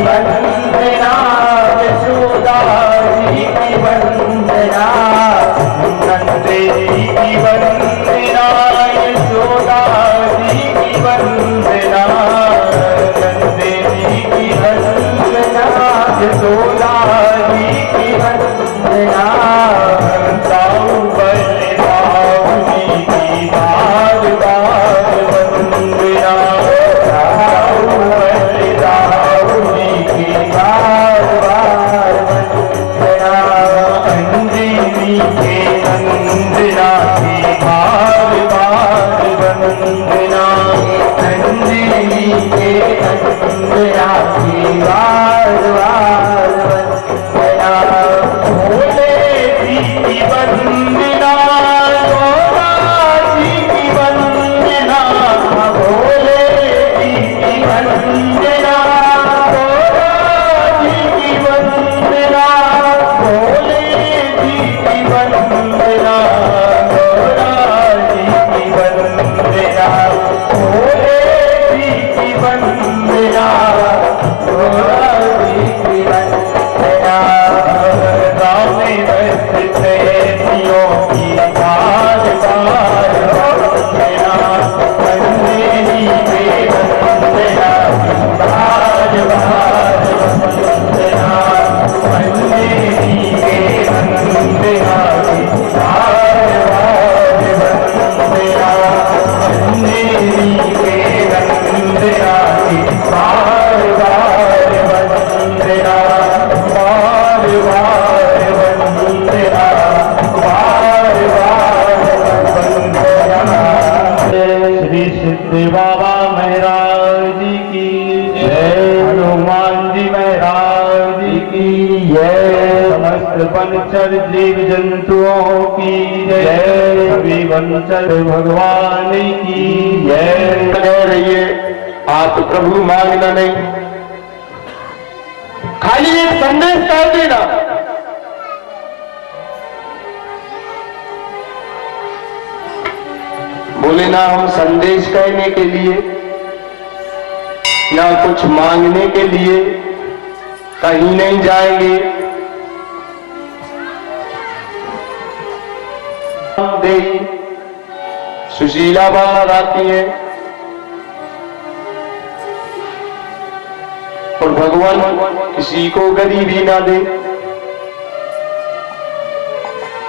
वंदना, यशोदा जी की वंदना, नंद जी की वंदना, यशोदा जी की वंदना, नंद जी की वंदना, यशोदा जी की वंदना, ताऊ बलराम जी की बार बार वंदना, ताऊ बलराम जी की बार बार वंदना, अंजनी के वंदना की बार बार वंदना, अंजनी के वंदना की बार बार वंदना, भोले जी की वंदना, गोरा जी की वंदना, भोले जी की वंदना, गोरा जी की वंदना, भोले जी की वंदना, गोरा जी की वंदना, भोले जी की वंदना, गोरा जी की वंदना, गाँव में बसते पियों की बार बार वंदना, अंजनी के वंदना की बार बार वंदना, अंजनी के वंदना की बार बार वंदना, अंजनी के वंदना की बार बार वंदना, बार बार वंदना, बार बार वंदना। श्री सिद्ध बाबा महाराज जी की जय, हनुमान जी महाराज जी की जय, समस्त वनचर जीव जंतुओं की जय, सभी वनचर भगवान की जय। कह रहिए आप प्रभु मांगना नहीं, खाली एक संदेश कह देना। बोले ना हम संदेश कहने के लिए, ना कुछ मांगने के लिए कहीं नहीं जाएंगे। देवी सुशीला बाहर आती है और भगवान किसी को गरीबी ना दे।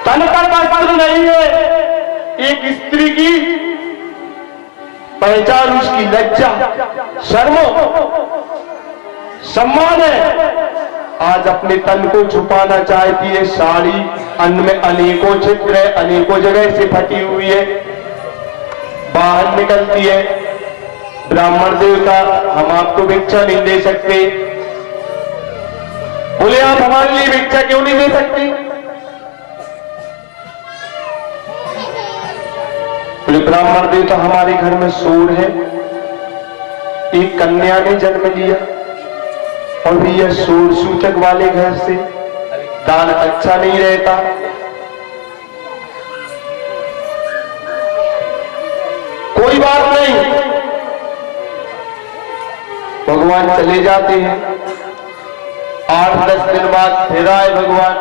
तन का वस्त्र नहीं है, एक स्त्री की पहचान उसकी लज्जा शर्म सम्मान है। आज अपने तन को छुपाना चाहती है, साड़ी अन्न में अनेकों छिद्र है, अनेकों जगह से फटी हुई है, बाहर निकलती है। ब्राह्मण देवता हम आपको भिक्षा नहीं दे सकते। बोले आप हमारे लिए भिक्षा क्यों नहीं दे सकते? बोले ब्राह्मण देवता हमारे घर में शोर है, एक कन्या ने जन्म लिया और भी यह शोर सूचक वाले घर से दान अच्छा नहीं रहता। कोई बात नहीं, भगवान चले जाते हैं। 8-10 दिन बाद फिर आए भगवान,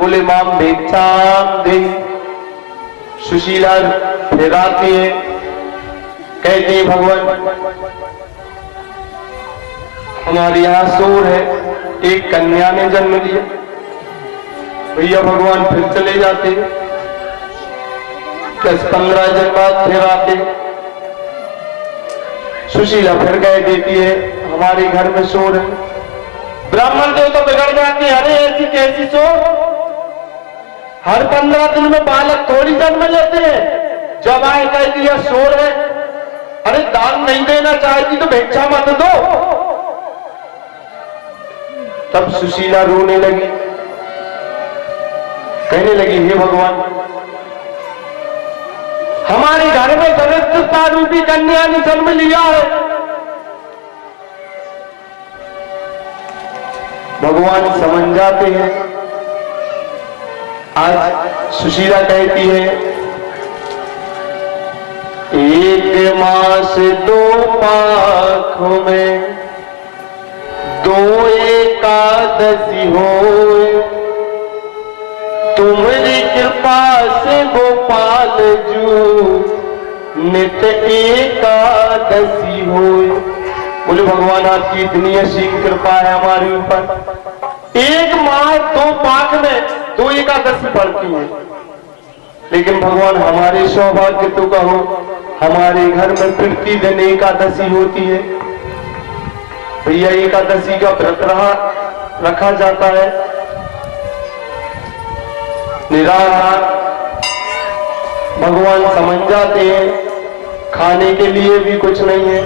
बोले माम भिक्षाम दे। सुशीला फिर आती है, कहती है भगवान हमारे यहां शोर है, एक कन्या ने जन्म लिया। भैया भगवान फिर चले जाते, 10-15 दिन बाद फिर आते। सुशीला फिर कह देती है हमारे घर में शोर है। ब्राह्मण देव तो बिगड़ जाते, अरे ऐसी कैसी शोर, हर 15 दिन में बालक थोड़ी जन्म लेते हैं। जब आए कहती है शोर है, अरे दान नहीं देना चाहती तो भिक्षा मत दो। तब सुशीला रोने लगी, कहने लगी हे भगवान हमारे घर में दरिद्रता रूपी कन्या ने जन्म लिया है। भगवान समझ जाते हैं। आज सुशीला कहती है 1 मास 2 पाखों में 2 सो एकादशी होए, तुम्हारी कृपा से गोपाल जू नित एकादशी होए। बोले भगवान आपकी इतनी असीम कृपा है हमारे ऊपर, एक माह 2 पाक में 2 एकादशी पड़ती है, लेकिन भगवान हमारे सौभाग्य तो कहो हमारे घर में प्रतिदिन एकादशी होती है। भैया एकादशी का व्रत रखा जाता है, निराहार भगवान समझ जाते हैं, खाने के लिए भी कुछ नहीं है।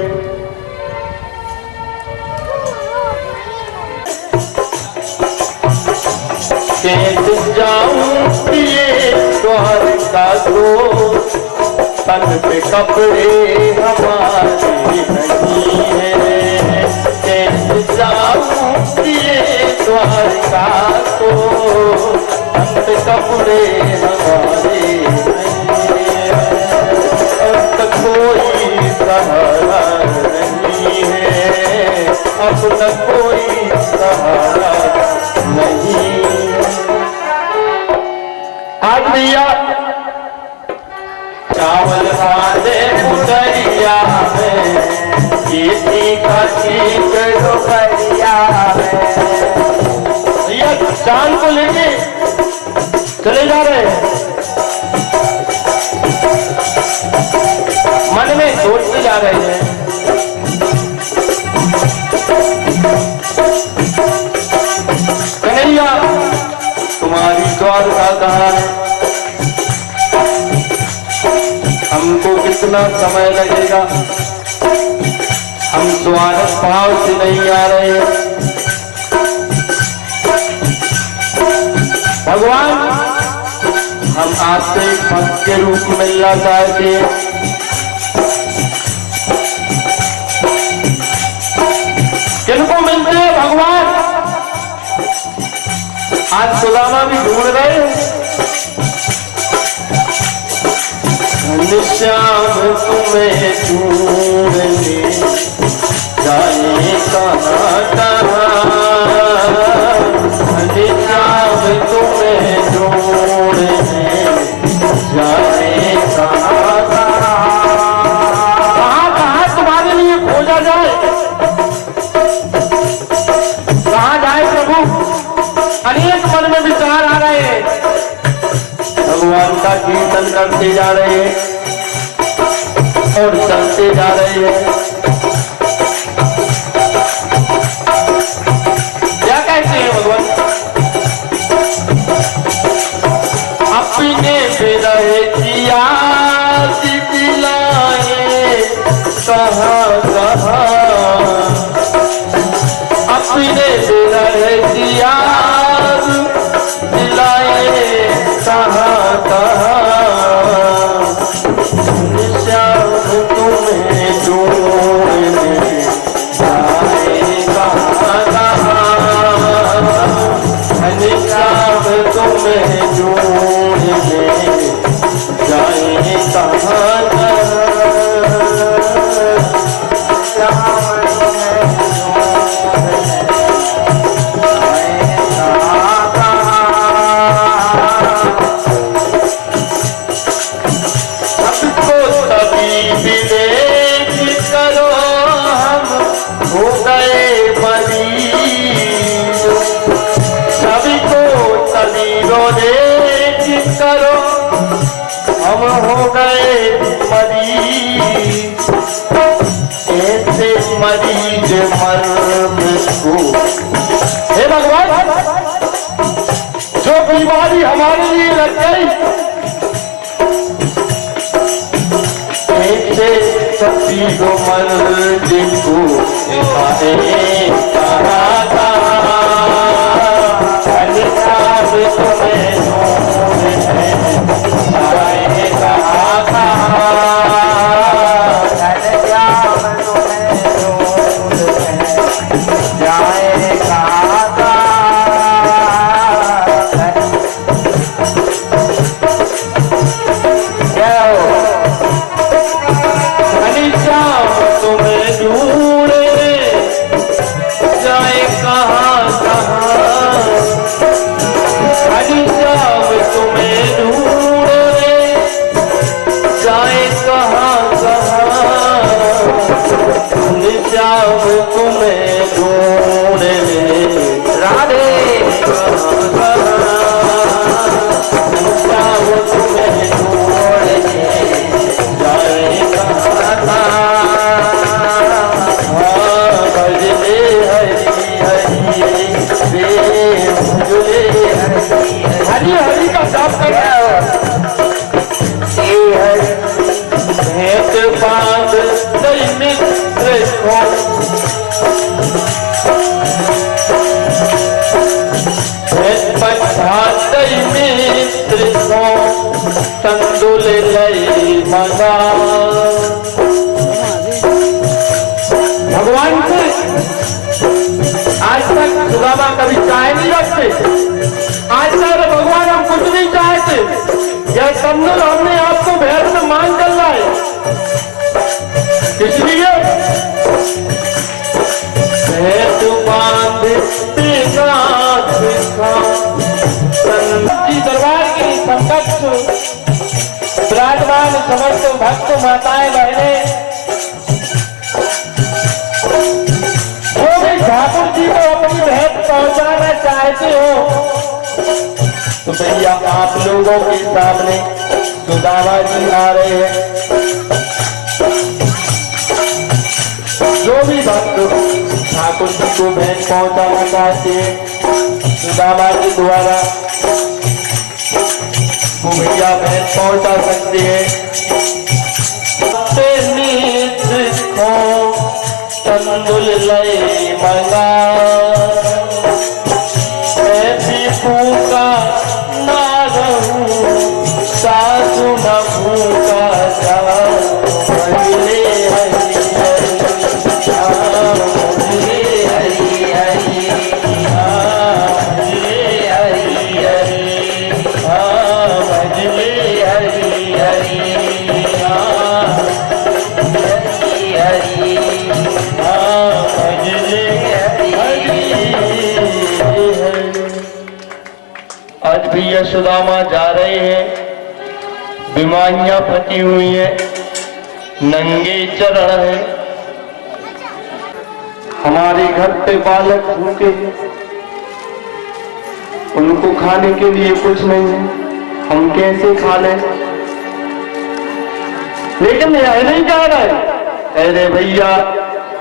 कैसे जाऊं प्रिय द्वारका को, तन पे कपड़े हमारे नहीं है। कैसे जाऊं प्रिय द्वारका को, तन पे कपड़े हमारे नहीं है। अब तक कोई सहारा नहीं है, अब तक कोई सहारा नहीं। आज भैया चावल खाते मुदरिया में, खेती का ठीक दोपहरिया में। भैया चांद को लेके चले जा रहे हैं, मन में सोचते जा रहे हैं कन्हैया तुम्हारी द्वारका कहाँ है, हमको कितना समय लगेगा, हम स्वागत भाव से नहीं आ रहे हैं। भगवान हम आपसे भक्त के रूप में मिलना चाहते हैं, किनको मिलते हैं भगवान? आज सुदामा भी ढूंढ रहे हैं, श्याम तुम्हें ढूंढने जाने कहाँ कहाँ, श्याम तुम्हें ढूंढने जाने कहाँ कहाँ तुम्हारे लिए खोजा जाए, कहाँ जाए प्रभु? अनेक मन में विचार आ रहे हैं, भगवान का कीर्तन करते जा रहे हैं और चलते जा रहे हैं। क्या कहते हैं भगवान? अपने विरह की याद दिलाए कहाँ कहाँ, अपने विरह की याद दिलाए कहाँ कहाँ, श्याम तुम्हें ढूंढने जाए कहाँ कहाँ, श्याम तुम्हें ढूंढने जाए कहाँ कहाँ, श्याम हम हो गए मरीज, ऐसे मरीज मर्म को। हे भगवान, जो बीमारी हमारे लिए लग गई, ऐसे सभी को मर्ज को तुम्हें ढूंढे जाए जाने जाओ तुम्हें छोड़ के जाए कहाँ भजले हरि हरि रे भजले हरि हरि का जाप कर भेंट बांध दई मित्र को भेंट बांध दई मित्र को तंदुल लई मना भगवान से आज तक सुदामा कभी चाय नहीं रखते। आज तक भगवान हम कुछ नहीं चाहते, यह तंदुल हमने आपको भेंट में मांग कर लाए, इसलिए भेंट बांध दरबार के समकक्ष विराजमान समस्त भक्त माताएं बहनें जो भी ठाकुर जी को अपनी भेंट पहुंचाना चाहते हो तो भैया आप लोगों के सामने सुदामा जी आ रहे हैं। जो भी भक्त ठाकुर जी को भेंट पहुंचाना चाहते हैं सुदामा जी द्वारा वो भैया भेंट पहुंचा सकते हैं। तंदुल लय मंगा भूखा ना रहूं सासु न भूखा भजले हरि हरि भजले हरि आज भी ये सुदामा जा रहे हैं, बीमारियां फटी हुई हैं, नंगे चरण है। हमारे घर पे बालक भूखे हैं, उनको खाने के लिए कुछ नहीं है, हम कैसे खा लें? लेकिन यह नहीं कह रहे, अरे भैया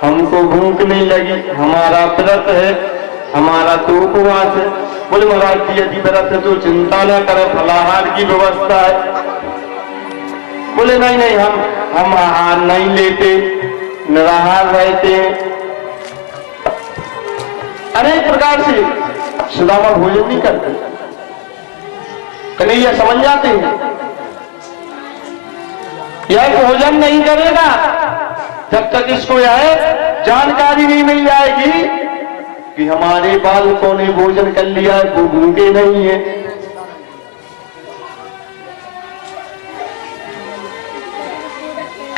हमको भूख नहीं लगी, हमारा व्रत है, हमारा तो उपवास है। बोले महाराज जी यदि व्रत है तो चिंता न करें, फलाहार की व्यवस्था है। बोले नहीं नहीं हम आहार नहीं लेते, निराहार रहते हैं। अनेक प्रकार से सुदामा भोजन नहीं करते, कन्हैया समझ जाते हैं यह भोजन नहीं करेगा जब तक इसको यह जानकारी नहीं मिल जाएगी कि हमारे बालकों ने भोजन कर लिया है, वो भूखे नहीं है।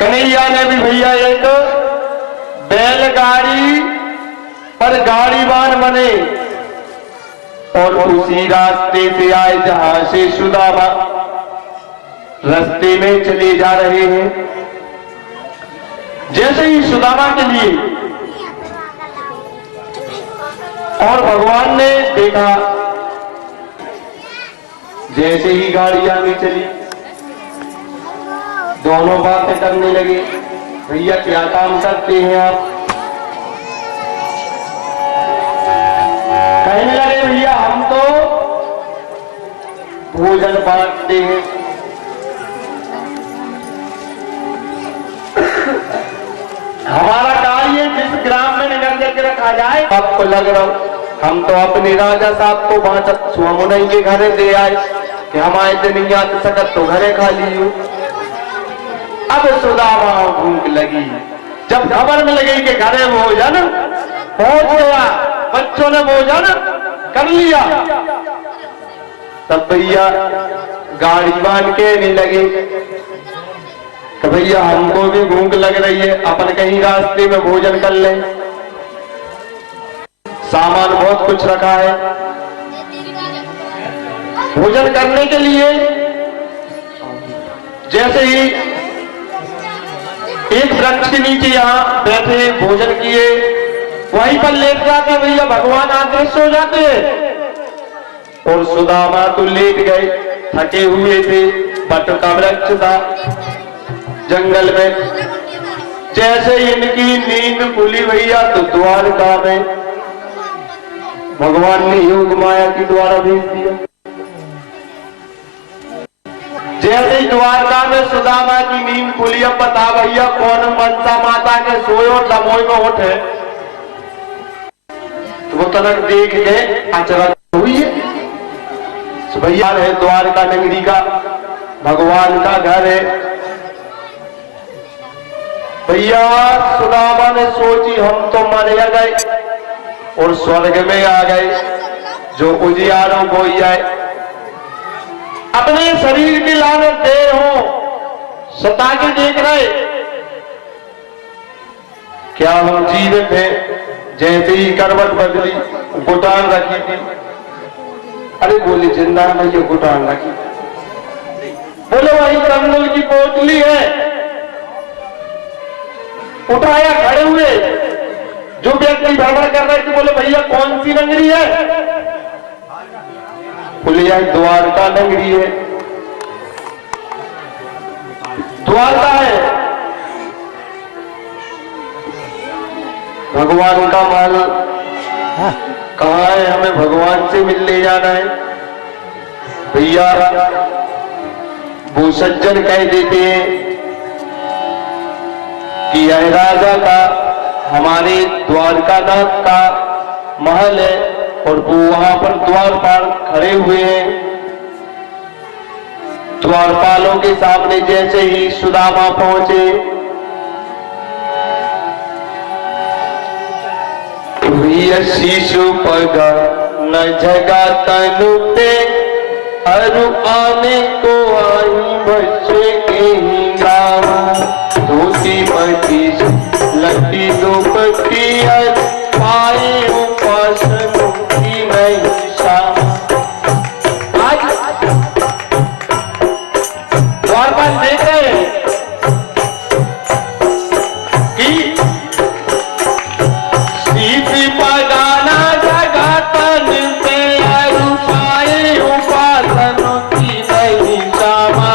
कन्हैया ने भी भैया एक बैलगाड़ी पर गाड़ीवान बने और उसी रास्ते से आए जहां से सुदामा रास्ते में चले जा रहे हैं। जैसे ही सुदामा के लिए और भगवान ने देखा, जैसे ही गाड़ी आगे चली दोनों बातें करने लगे, भैया क्या काम करते हैं आप? कहने लगे भैया हम तो भोजन बांटते हैं। हमारा कार्य जिस ग्राम में निकल करके रखा जाए, आपको लग रहा हम तो अपने राजा साहब को बांटत सुमुनई के घरे दे आए कि हम आए थे नहीं आते सकत तो घरे खा लीजिए। अब सुदामा भूख लगी, जब खबर मिल गई कि घरे भोजन पहुंच गया, बच्चों ने भोजन कर लिया, तब भैया गाड़ी बांध के नहीं लगे तो भैया हमको भी भूख लग रही है, अपन कहीं रास्ते में भोजन कर लें। सामान बहुत कुछ रखा है भोजन करने के लिए। जैसे ही एक वृक्ष के नीचे यहाँ बैठे भोजन किए, वहीं पर लेट जाके भैया भगवान आदृश्य हो जाते हैं। और सुदामा तो लेट गए, थके हुए थे, बट का वृक्ष था जंगल में। जैसे इनकी नींद खुली भैया तो द्वारका में भगवान ने योग माया के द्वारा भेज दिया। जैसे ही द्वारका में सुदामा की नींद खुली, अब बता भैया कौन मनसा माता के सोए और दमोई में उठे। तो वो तनक देख गए अचरज हुई है। भैया है द्वारका नगरी का भगवान का घर है। भैया सुदामा ने सोची हम तो मर गए और स्वर्ग में आ गए, जो उजियारों को ही आए। अपने शरीर की लानत दे हो सता के देख रहे, क्या हम जीवित हैं? जैसे ही करवट बदली, घुटान रखी थी। अरे बोले जिंदा में ये घुटान रखी, बोले वही कंबल की पोटली है। उठाया, खड़े हुए, जो व्यक्ति भ्रमण कर रहे थे बोले भैया कौन सी नगरी है? बोले यह द्वारका नगरी है। द्वारका है भगवान का महल। कहाँ है? हमें भगवान से मिलने जाना है। भैया वो सज्जन कह देते हैं कि यह राजा का, हमारे द्वारकानाथ का महल है और वो वहां पर द्वारपाल खड़े हुए हैं। द्वारपालों के सामने जैसे ही सुदामा पहुंचे, शिशु पगा न जगा तनु पे, अरु आने को आई बच्चे के ही गाँव। धोती मटी लटी दो पट्टी, पाए उपासन की नहीं शाम। आज द्वारपाल देख रहे हैं कि सीधी पगाना जगा तन पे, अरु पाए उपासन की नहीं शामा।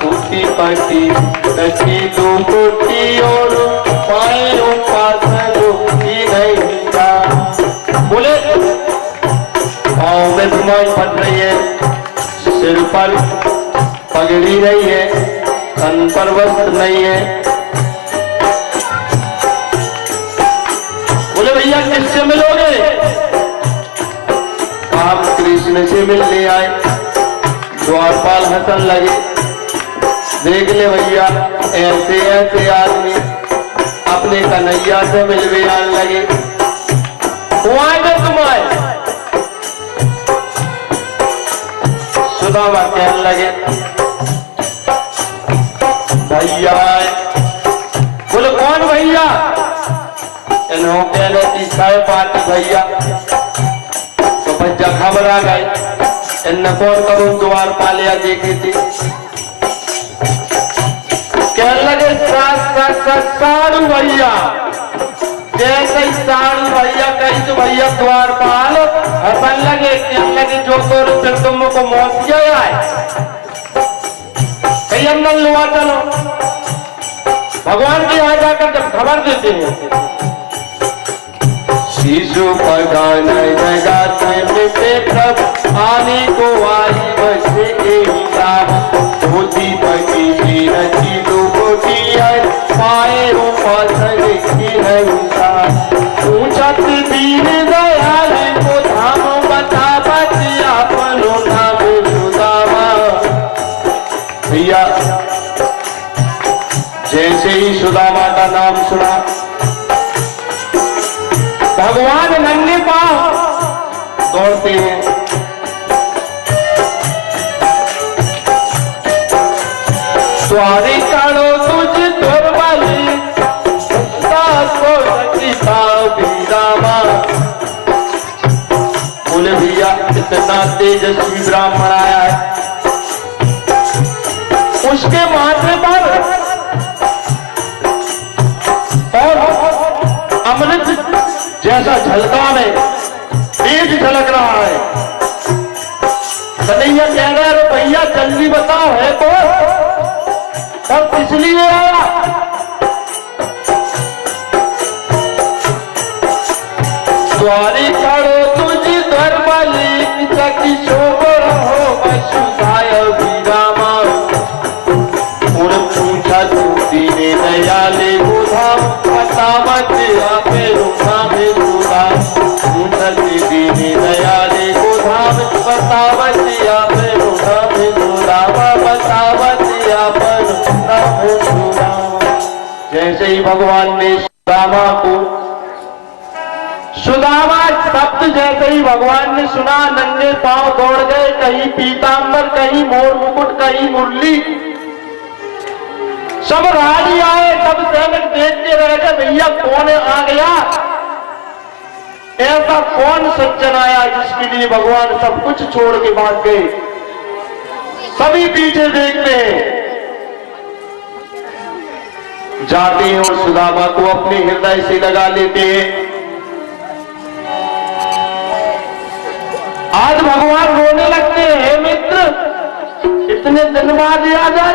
धोती पटी लटी दो पट्टी और पाए उपासन की नहीं शाम। बोले पाँव में धुमाई पड़ रही है, सिर पर पगड़ी नहीं है, तन पर वस्त्र नहीं है। बोले भैया किससे मिलोगे? आप कृष्ण से मिलने आए। द्वारपाल हंसन लगे, देख ले भैया ऐसे ऐसे आदमी अपने कन्हैया से मिलने आने लगे। वो आए जब तुम आए? सुदामा कहने लगे भैया आए। बोले कौन भैया? इन्हों कहने की साय पार्टी भैया। तो बच्चा घबरा गए, इन्हें कौन करूं द्वारपालिया देखी थी। कहने लगे साड़ू भैया। जैसे ही साड़ू भैया कही तो भैया द्वारपाल हंसन लगे, कहने लगे जो तो फिर तुमको मौसिया आए, कहीं अंदर लुआ चलो। भगवान के यहाँ जाकर जब खबर देते हैं शिशु पगान जगा पे प्रभ आने को आई बसे ही राम। धोती पटी रची दो कोटी, पाए उपासन की नहीं शाम। पूछत दीन दयाल को धाम, बता बचिया अपनो नाम सुदामा। भैया जैसे ही सुदामा का नाम सुना, भगवान नंगे पांव दौड़ते हैं। द्वारिकालो तुझ दुर्बली, को सचिता बीरामा। बोले भैया इतना तेजस्वी ब्राह्मण आया है, उसके माथे पर और अमृत ऐसा झलका में तेज झलक रहा है। कन्हैया कह रहे अरे भैया जल्दी बताओ है कौन, तब किस लिए आया? द्वारी करो तुझ धर्मलिंग सखी शोभर हो वसुधाय विरामा। उड़ पूछा तू दीने दयाले गोधाम बतावत आपे रूपा में दूधा। पूछा दीने दयाले गोधाम बतावत आपे रूपा में दूधा। बतावत आपे रूपा में दूधा। जैसे ही भगवान ने सुदामा को सुदामा शब्द जैसे ही भगवान ने सुना, नंगे पांव दौड़ गए, कहीं पीतांबर, कहीं मोर मुकुट, कहीं मुरली। सब राजी आए, सब सैनिक देखते रह गए भैया कौन आ गया, ऐसा कौन सज्जन आया जिसके लिए भगवान सब कुछ छोड़ के भाग गए। सभी पीछे देखते हैं, जाते हैं और सुदामा को अपने हृदय से लगा लेते हैं। आज भगवान रोने लगते हैं, मित्र इतने दिन बाद आ जाए।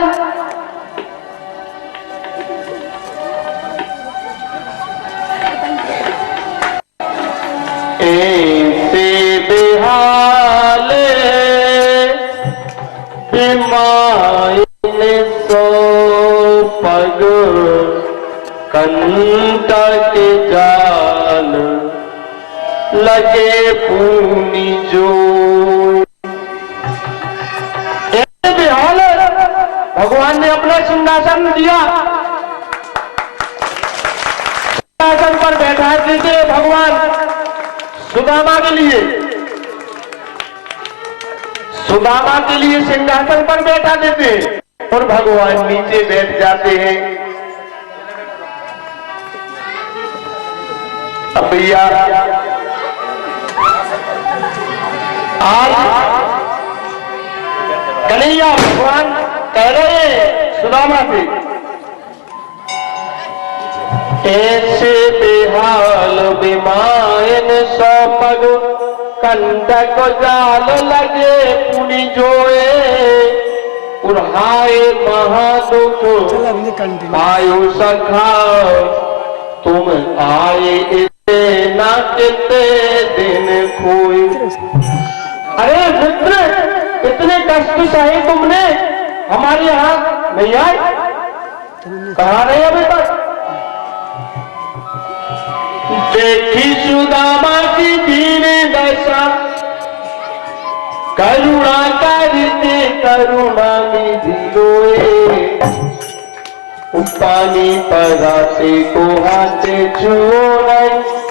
ऐसे बेहाल बिमाइन सो पग कंटक जाल लगे पूनी जो। बेहाल भगवान ने अपना सिंहासन दिया, सिंहासन पर बैठा देते भगवान सुदामा के लिए, सुदामा के लिए सिंहासन पर बैठा देते और भगवान नीचे बैठ जाते हैं। अब भैया आज कन्हैया भगवान कह रहे सुदामा से, ऐसे बेहाल बिमायन सौ पग कंटक जाल लगे पुनि जोए। उड़ाए महादुख पायो सखा तुम आए इतने ना कितने दिन खोए। अरे मित्र इतने कष्ट सहे तुमने, हमारे यहाँ नहीं आए, कहाँ रहे अभी तक? देखी सुदामा की दीन दशा करुणा करते करुणा निधि रोए। पानी पराते को हाथे छुओ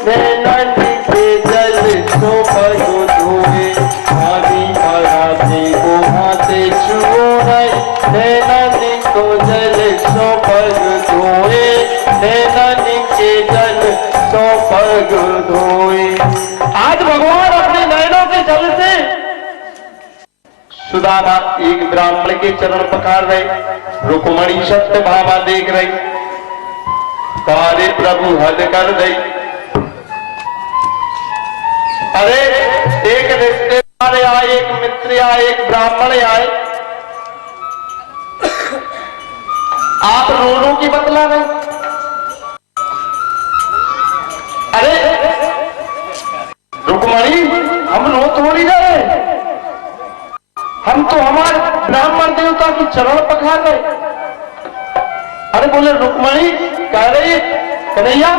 नैनन के जल सो पयो धोए। पानी पराते को हाथे छुओ नैनन को जल सो पयो धोए। नैनन के जल सो पयो धोए। आज भगवान अपने नैनों के जल से सुदामा एक ब्राह्मण के चरण पखार रहे, रुक्मणी सत्य भावा देख रही, तारे प्रभु हद कर दई। अरे एक रिश्तेदार आए, एक मित्र आए, एक ब्राह्मण आए, आप रो रो की बतला रहे। अरे रुक्मणी हम रो थोड़ी रहे, हम तो हमारे ब्राह्मण देवता की चरण पखार रहे। अरे बोले रुक्मणी कह रही कन्हैया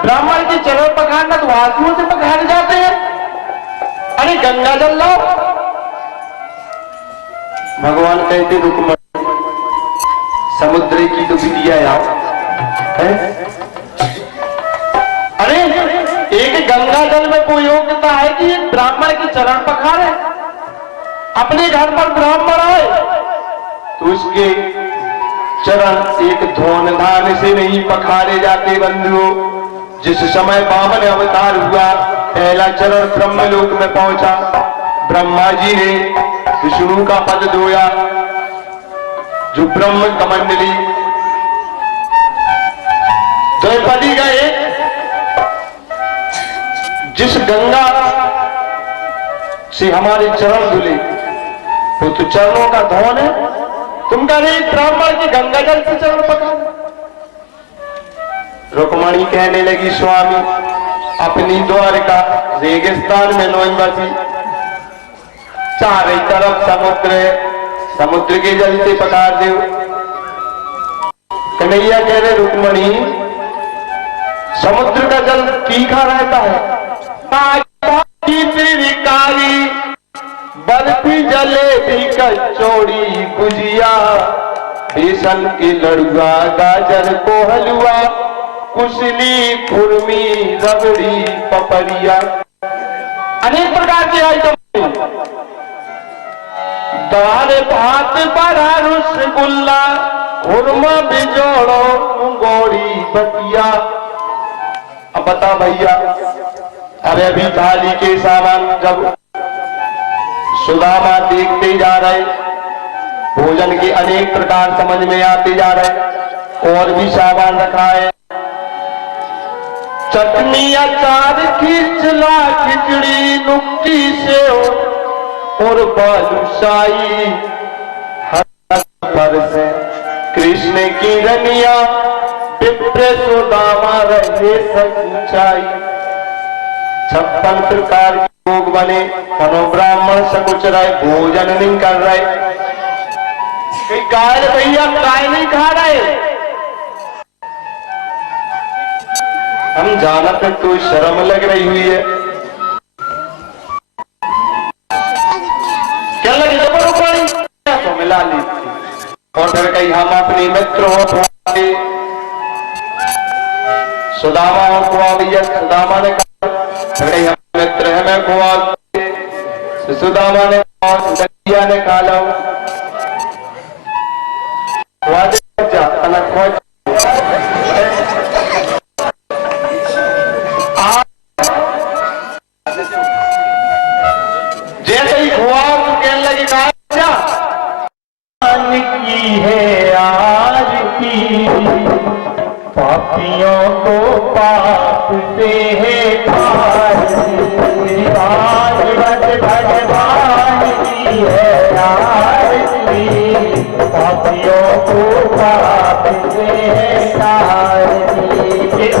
ब्राह्मण की चरण पखारना तो हाथियों से पखारे जाते हैं। अरे गंगा जल लाओ। भगवान कहते रुक्मणी समुद्र की तो विधिया आओ है? अरे एक गंगा जल में कोई योग्यता है कि ब्राह्मण की चरण पखारे? अपने घर पर ब्राह्मण आए तो उसके चरण एक धोन धान से नहीं पखारे जाते बंधुओं। जिस समय वामन अवतार हुआ, पहला चरण ब्रह्मलोक में पहुंचा, ब्रह्मा जी ने विष्णु का पद धोया, जो ब्रह्म कमंडली द्रौपदी गए, गंगा से हमारे चरण धुले, वो तो चरणों का धौन है। तुम कह रहे ब्राह्मण की गंगा जल से चरण पका। रुक्मणी कहने लगी स्वामी अपनी द्वारका रेगिस्तान में नोई बसी, चारों तरफ समुद्र है, समुद्र के जल से पकार दो। कन्हैया कह रहे रुक्मणी समुद्र का जल तीखा रहता है, बर्फी जलेबी कचौड़ी गुजिया, बेसन के लड़ुआ गाजर को हलवा, कुशली खुरमी रबड़ी पपड़िया, अनेक प्रकार के आइटम। दाल भात बड़ा रसगुल्ला, खुरमा बिजोड़ो मुंगोड़ी बतिया। अब बता भैया, अरे अभी थाली के सामान जब सुदामा देखते जा रहे, भोजन के अनेक प्रकार समझ में आते जा रहे, और भी सामान रखा है, चटनी अचार खिचला खिचड़ी नुक्की से और बालूशाही, हर से कृष्ण की रनिया विप्र सुदामा रहे सकुचाई। 56 प्रकार के भोग बने, मनो ब्राह्मण सकुच रहे, भोजन नहीं कर रहे। गाय भैया गाय नहीं खा रहे, हम जानते तो शर्म लग रही हुई है। क्या लगी रुक्मणी तो मिला ली, और फिर कहीं हम अपने मित्र हो सुदामा हो कुआ भैया, सुदामा ने कहा फिर कहीं हम मित्र है मैं कुआ, सुदामा ने कहा ने खा लो जैसे ही खुआ तो कहने लगी की है आरती, पापियों को पाप से है भगवान की है आरती, पापियों को पाप से है आरती।